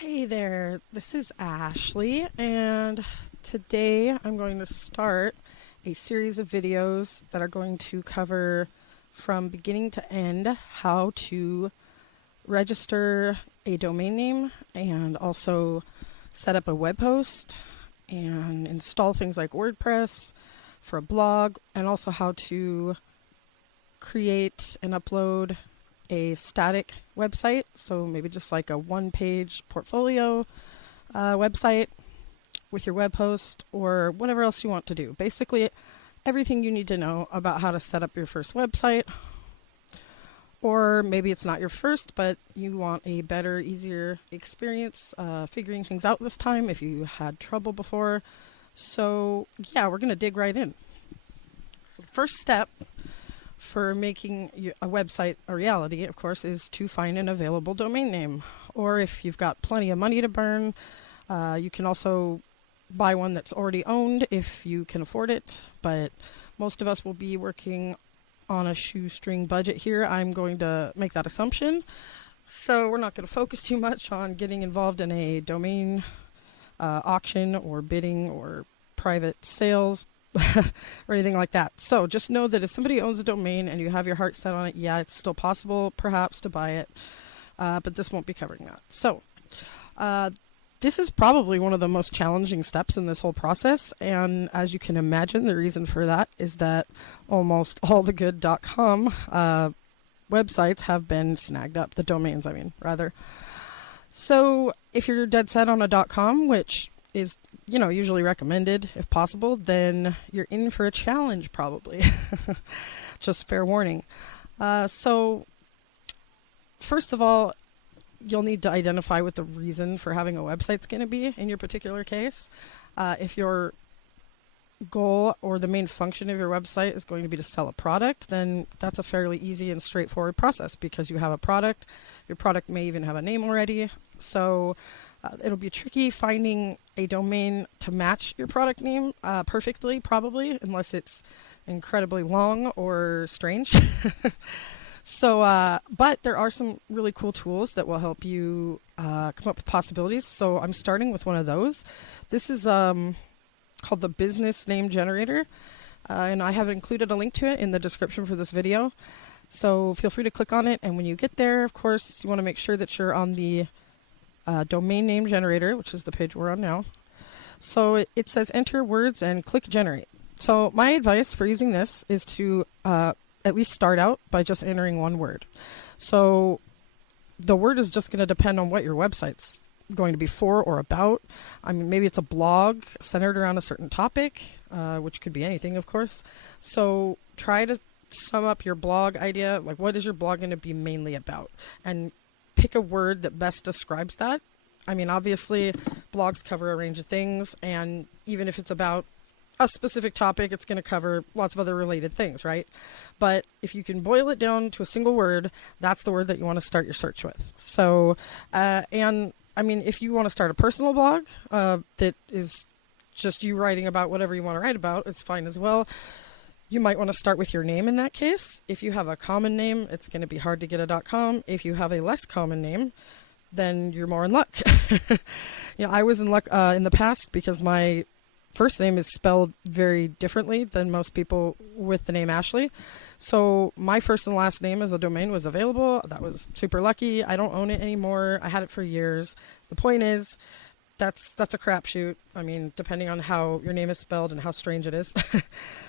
Hey there, this is Ashley, and today I'm going to start a series of videos that are going to cover from beginning to end how to register a domain name and also set up a web host and install things like WordPress for a blog, and also how to create and upload a static website, so maybe just like a one-page portfolio website with your web host or whatever else you want to do. Basically, everything you need to know about how to set up your first website, or maybe it's not your first, but you want a better, easier experience figuring things out this time if you had trouble before. So yeah, we're going to dig right in. So the first step for making a website a reality, of course, is to find an available domain name. Or if you've got plenty of money to burn, you can also buy one that's already owned if you can afford it. But most of us will be working on a shoestring budget here. I'm going to make that assumption. So we're not going to focus too much on getting involved in a domain auction or bidding or private sales or anything like that. So just know that if somebody owns a domain and you have your heart set on it, yeah, it's still possible perhaps to buy it, but this won't be covering that. So this is probably one of the most challenging steps in this whole process, and as you can imagine, the reason for that is that almost all the good .com websites have been snagged up, the domains I mean, rather. So if you're dead set on a .com, which is usually recommended if possible, then you're in for a challenge probably. Just fair warning. So first of all, you'll need to identify what the reason for having a website's going to be in your particular case. If your goal or the main function of your website is going to be to sell a product, then that's a fairly easy and straightforward process because you have a product. Your product may even have a name already. So it'll be tricky finding a domain to match your product name perfectly, probably, unless it's incredibly long or strange. So, but there are some really cool tools that will help you come up with possibilities. So I'm starting with one of those. This is called the Business Name Generator, and I have included a link to it in the description for this video. So feel free to click on it, and when you get there, of course, you want to make sure that you're on the domain name generator, which is the page we're on now. So it says enter words and click generate. So my advice for using this is to at least start out by just entering one word. So the word is just going to depend on what your website's going to be for or about. I mean, maybe it's a blog centered around a certain topic, which could be anything, of course. So try to sum up your blog idea. Like, what is your blog going to be mainly about? And pick a word that best describes that. I mean, obviously, blogs cover a range of things, and even if it's about a specific topic, it's going to cover lots of other related things, right? But if you can boil it down to a single word, that's the word that you want to start your search with. So, and I mean, if you want to start a personal blog that is just you writing about whatever you want to write about, it's fine as well. You might want to start with your name in that case. If you have a common name, it's going to be hard to get a .com. If you have a less common name, then you're more in luck. I was in luck in the past because my first name is spelled very differently than most people with the name Ashley. So my first and last name as a domain was available. That was super lucky. I don't own it anymore. I had it for years. The point is, that's a crapshoot. I mean, depending on how your name is spelled and how strange it is.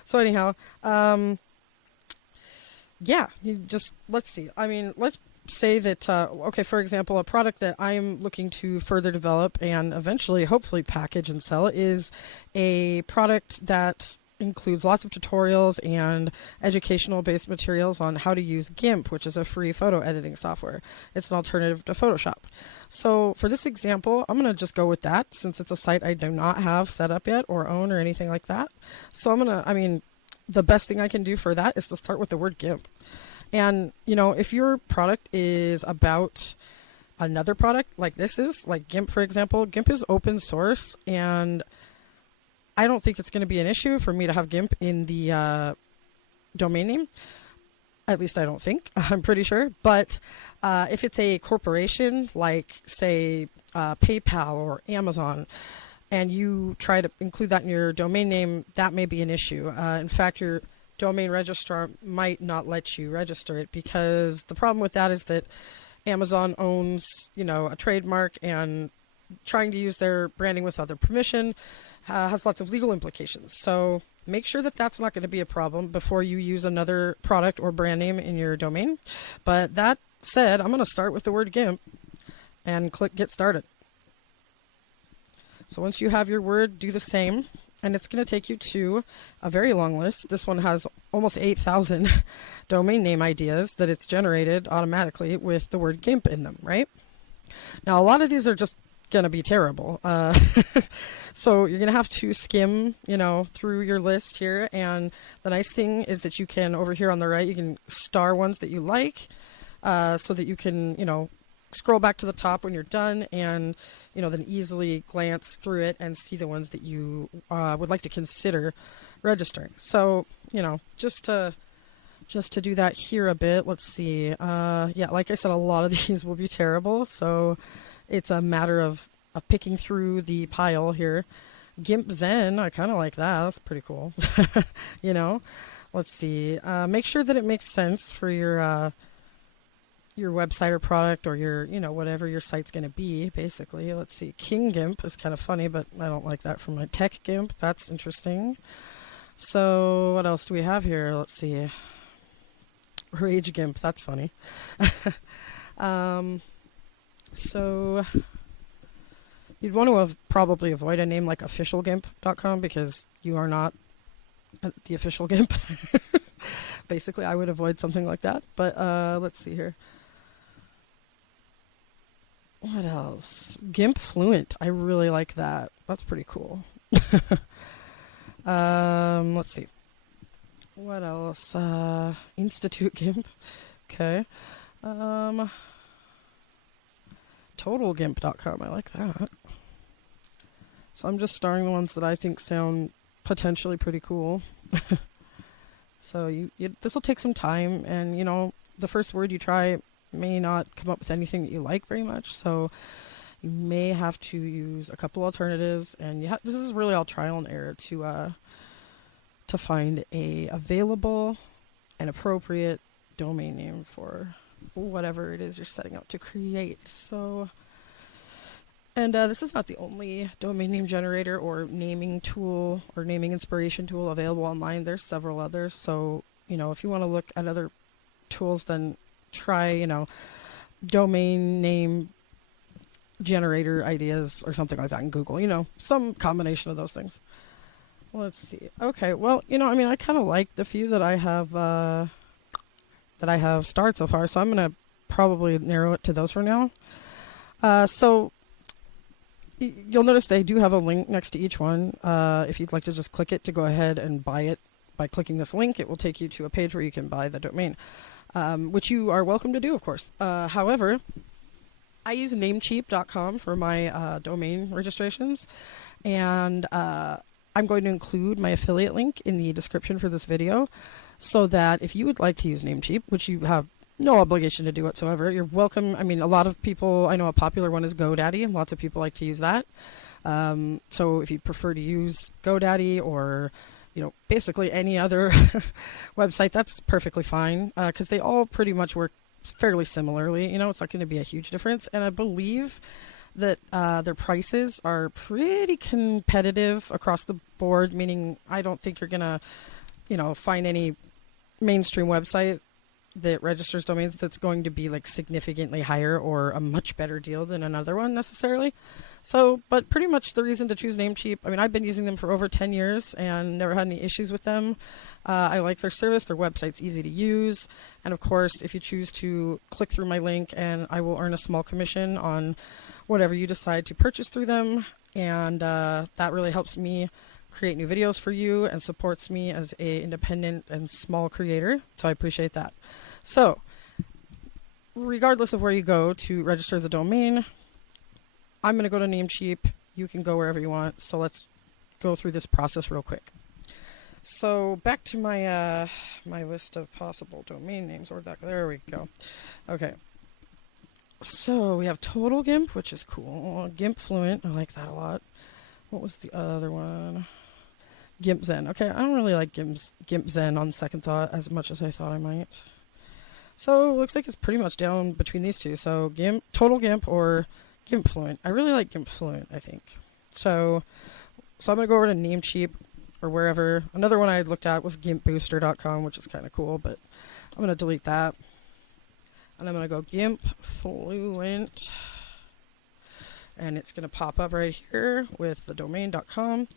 So anyhow, yeah, let's see. I mean, let's say that, okay, for example, a product that I'm looking to further develop and eventually, hopefully, package and sell is a product that includes lots of tutorials and educational-based materials on how to use GIMP, which is a free photo editing software. It's an alternative to Photoshop. So for this example, I'm going to just go with that since it's a site I do not have set up yet or own or anything like that. So the best thing I can do for that is to start with the word GIMP. And, if your product is about another product like this is, like GIMP, for example, GIMP is open source, and I don't think it's going to be an issue for me to have GIMP in the domain name. At least I don't think. I'm pretty sure. But if it's a corporation, like, say, PayPal or Amazon, and you try to include that in your domain name, that may be an issue. In fact, your domain registrar might not let you register it, because the problem with that is that Amazon owns, a trademark, and trying to use their branding without their permission has lots of legal implications. So make sure that that's not going to be a problem before you use another product or brand name in your domain. But that said, I'm going to start with the word GIMP and click Get Started. So once you have your word, do the same, and it's going to take you to a very long list. This one has almost 8,000 domain name ideas that it's generated automatically with the word GIMP in them, right? Now, a lot of these are just going to be terrible. So you're going to have to skim, through your list here. And the nice thing is that you can, over here on the right, you can star ones that you like, so that you can, scroll back to the top when you're done, and then easily glance through it and see the ones that you would like to consider registering. So just to do that here a bit, let's see. Yeah, like I said, a lot of these will be terrible, so it's a matter of picking through the pile here. GIMP Zen, I kind of like that. That's pretty cool. Let's see. Make sure that it makes sense for your website or product, or your, whatever your site's going to be, basically. Let's see. King GIMP is kind of funny, but I don't like that for my Tech GIMP. That's interesting. So what else do we have here? Let's see. Rage GIMP. That's funny. So you'd want to probably avoid a name like officialgimp.com, because you are not the official GIMP. Basically, I would avoid something like that. But let's see here. What else? GIMP Fluent. I really like that. That's pretty cool. Let's see. What else? Institute GIMP. Okay. TotalGIMP.com. I like that. So I'm just starring the ones that I think sound potentially pretty cool. So this will take some time, and the first word you try may not come up with anything that you like very much, so you may have to use a couple alternatives, and this is really all trial and error to find a available and appropriate domain name for whatever it is you're setting out to create. So, and this is not the only domain name generator or naming tool or naming inspiration tool available online. There's several others. So, if you want to look at other tools, then try, domain name generator ideas or something like that in Google, some combination of those things. Let's see. Okay. Well, I kind of like the few that I have starred so far, so I'm going to probably narrow it to those for now. So you'll notice they do have a link next to each one. If you'd like to just click it to go ahead and buy it by clicking this link, it will take you to a page where you can buy the domain, which you are welcome to do, of course. However, I use Namecheap.com for my domain registrations, and I'm going to include my affiliate link in the description for this video, so that if you would like to use Namecheap, which you have no obligation to do whatsoever, you're welcome. I mean, a lot of people, I know a popular one is GoDaddy, and lots of people like to use that. So if you prefer to use GoDaddy or, basically any other website, that's perfectly fine, because they all pretty much work fairly similarly. It's not going to be a huge difference. And I believe that their prices are pretty competitive across the board, meaning I don't think you're going to, find any mainstream website that registers domains that's going to be like significantly higher or a much better deal than another one necessarily. So, but pretty much the reason to choose Namecheap, I've been using them for over 10 years and never had any issues with them. I like their service. Their website's easy to use. And of course, if you choose to click through my link, and I will earn a small commission on whatever you decide to purchase through them. And that really helps me create new videos for you and supports me as a independent and small creator. So I appreciate that. So regardless of where you go to register the domain, I'm going to go to Namecheap. You can go wherever you want. So let's go through this process real quick. So back to my my list of possible domain names, or there we go. Okay. So we have Total GIMP, which is cool. GIMP Fluent, I like that a lot. What was the other one? GIMP Zen. Okay, I don't really like GIMP Zen on second thought as much as I thought I might. So it looks like it's pretty much down between these two. So GIMP, Total GIMP or GIMP Fluent. I really like GIMP Fluent, I think. So I'm going to go over to Namecheap or wherever. Another one I looked at was gimpbooster.com, which is kind of cool, but I'm going to delete that. And I'm going to go GIMP Fluent. And it's going to pop up right here with the domain.com.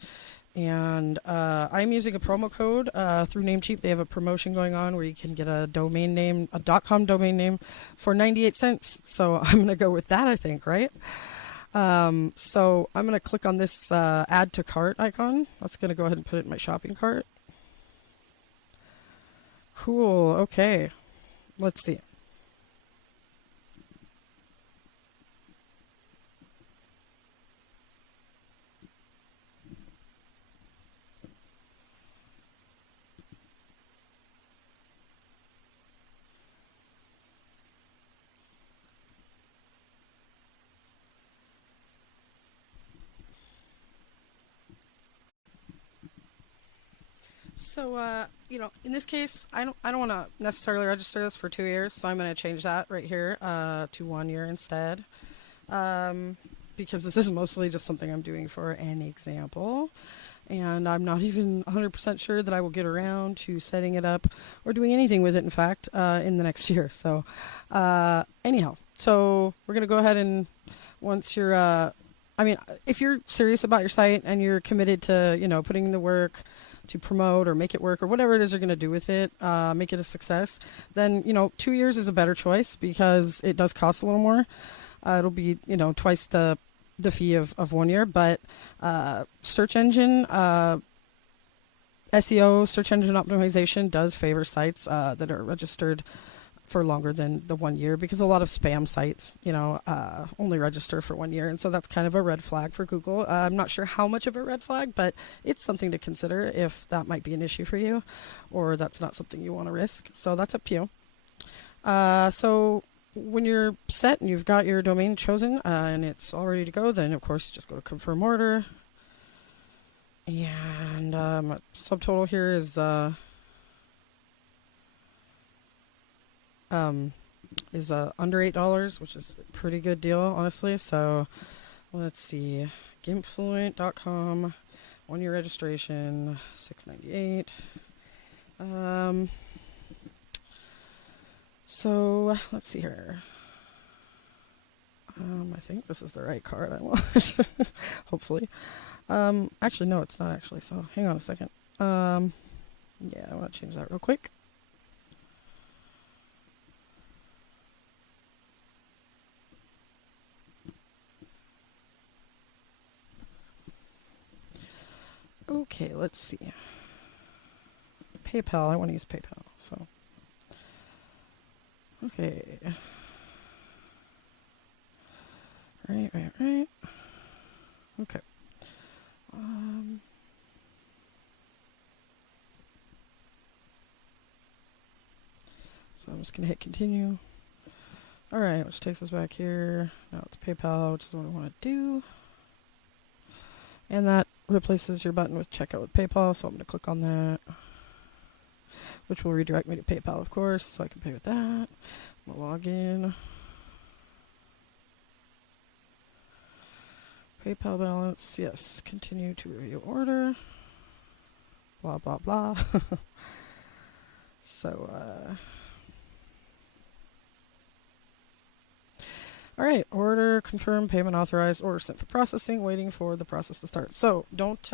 And I'm using a promo code through Namecheap. They have a promotion going on where you can get a domain name, a .com domain name for 98 cents. So I'm going to go with that, I think, right? So I'm going to click on this add to cart icon. That's going to go ahead and put it in my shopping cart. Cool. Okay. Let's see. So, in this case, I don't want to necessarily register this for 2 years, so I'm going to change that right here to 1 year instead, because this is mostly just something I'm doing for an example, and I'm not even 100% sure that I will get around to setting it up or doing anything with it, in fact, in the next year. So, anyhow, so we're going to go ahead and once you're, if you're serious about your site and you're committed to, putting in the work to promote or make it work or whatever it is you're going to do with it, make it a success, then, 2 years is a better choice because it does cost a little more. It'll be, twice the fee of 1 year, but search engine, SEO, search engine optimization does favor sites that are registered for longer than the 1 year, because a lot of spam sites, only register for 1 year. And so that's kind of a red flag for Google. I'm not sure how much of a red flag, but it's something to consider if that might be an issue for you or that's not something you want to risk. So that's up to you. So when you're set and you've got your domain chosen and it's all ready to go, then of course just go to confirm order. And subtotal here is under $8, which is a pretty good deal, honestly. So let's see, gimpfluent.com, 1 year registration, $6.98. So let's see here. I think this is the right card I want. Hopefully. Actually, no, it's not actually. So hang on a second. Yeah, I want to change that real quick. Okay, let's see. PayPal, I want to use PayPal, so. Okay. Right. Okay. So I'm just going to hit continue. Alright, which takes us back here. Now it's PayPal, which is what I want to do. And that replaces your button with checkout with PayPal, so I'm going to click on that, which will redirect me to PayPal, of course, so I can pay with that. I'm going to log in. PayPal balance, yes, continue to review order. Blah, blah, blah. So, all right, order confirmed, payment authorized, order sent for processing, waiting for the process to start. So don't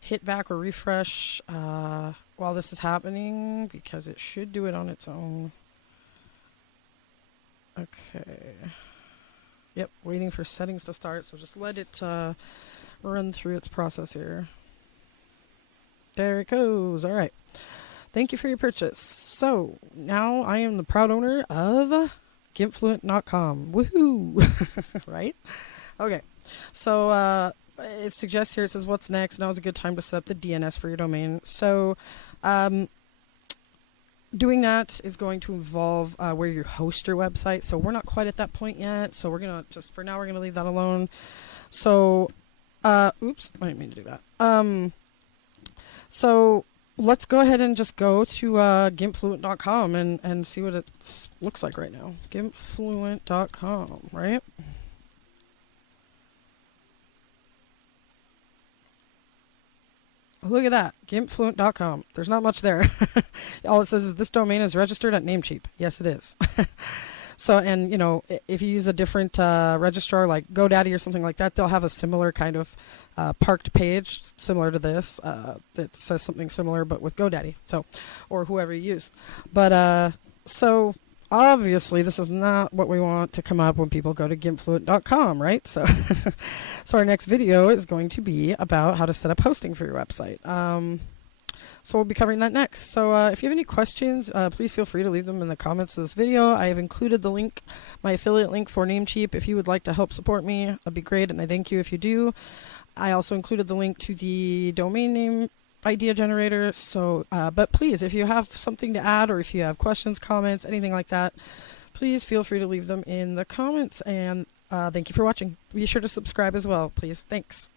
hit back or refresh while this is happening, because it should do it on its own. Okay. Yep, waiting for settings to start, so just let it run through its process here. There it goes. All right. Thank you for your purchase. So now I am the proud owner of gimpfluent.com. Woohoo! Right? Okay. So it suggests here, it says, what's next? Now is a good time to set up the DNS for your domain. So doing that is going to involve where you host your website. So we're not quite at that point yet. So we're going to just, for now, we're going to leave that alone. So, oops, I didn't mean to do that. So let's go ahead and just go to gimpfluent.com and see what it looks like right now. Gimpfluent.com, right? Look at that, gimpfluent.com. There's not much there. All it says is this domain is registered at Namecheap. Yes, it is. So, and you know, if you use a different registrar like GoDaddy or something like that, they'll have a similar kind of parked page similar to this that says something similar, but with GoDaddy. So, or whoever you use. But so obviously, this is not what we want to come up when people go to gimpfluent.com, right? So, so our next video is going to be about how to set up hosting for your website. So we'll be covering that next. So if you have any questions, please feel free to leave them in the comments of this video. I have included the link, my affiliate link for Namecheap. If you would like to help support me, that'd be great, and I thank you if you do. I also included the link to the domain name idea generator. So, but please, if you have something to add, or if you have questions, comments, anything like that, please feel free to leave them in the comments. And thank you for watching. Be sure to subscribe as well, please. Thanks.